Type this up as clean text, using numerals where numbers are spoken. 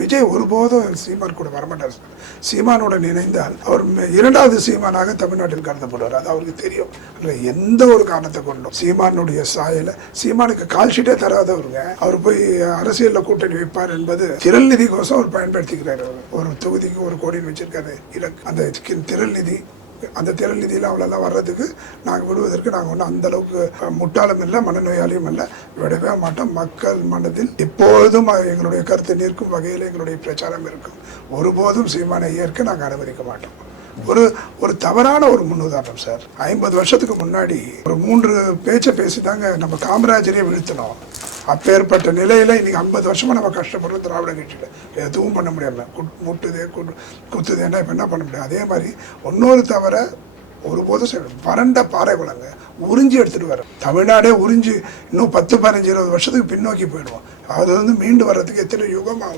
விஜய் ஒருபோதும் சீமான் கூட வரமாட்டார் சார். சீமானுடன் இணைந்தால் அவர் இரண்டாவது சீமானாக தமிழ்நாட்டில் கருதப்படுவார். அது அவருக்கு தெரியும். எந்த ஒரு காரணத்தை கொண்டும் சீமானுடைய சாயல சீமானுக்கு கால் ஷீட்டே தராதவருங்க அவர் போய் அரசியலில் கூட்டணி வைப்பார் என்பது திரள் நிதி கோசம் அவர் பயன்படுத்திக்கிறார். ஒரு தொகுதிக்கு 1 கோடின்னு வச்சிருக்காரு. அந்த திரள் நிதி அந்த திரள் நிதியில் அவ்வளோலாம் வர்றதுக்கு நாங்கள் விடுவதற்கு நாங்கள் ஒன்றும் அந்தளவுக்கு முட்டாளும் இல்லை, மனநோயாளியும் இல்லை, விடவே மாட்டோம். மக்கள் மனதில் எப்பொழுதும் எங்களுடைய கருத்தை நிற்கும் வகையில் எங்களுடைய பிரச்சாரம் இருக்கும். ஒருபோதும் சீமானை ஏற்க நாங்கள் அனுமதிக்க மாட்டோம். ஒரு தவறான ஒரு முன்னுதாரணம் சார். 50 வருஷத்துக்கு முன்னாடி ஒரு 3 பேச்சை பேசி தாங்க நம்ம காமராஜரையே வீழ்த்தினோம். அப்பேற்பட்ட நிலையில் இன்னைக்கு 50 வருஷமாக நம்ம கஷ்டப்படுறோம். திராவிட கட்சியில் எதுவும் பண்ண முடியாமல் முட்டுதே குத்துதேன்னா இப்போ என்ன பண்ண முடியும். அதே மாதிரி இன்னொரு தவிர ஒருபோதும் வறண்ட பாறை குளங்க உறிஞ்சி எடுத்துகிட்டு வரோம். தமிழ்நாடே உறிஞ்சி இன்னும் 10, 15, 20 வருஷத்துக்கு பின்னோக்கி போயிடுவோம். அது மீண்டு வர்றதுக்கு எத்தனை யுகம் ஆகும்.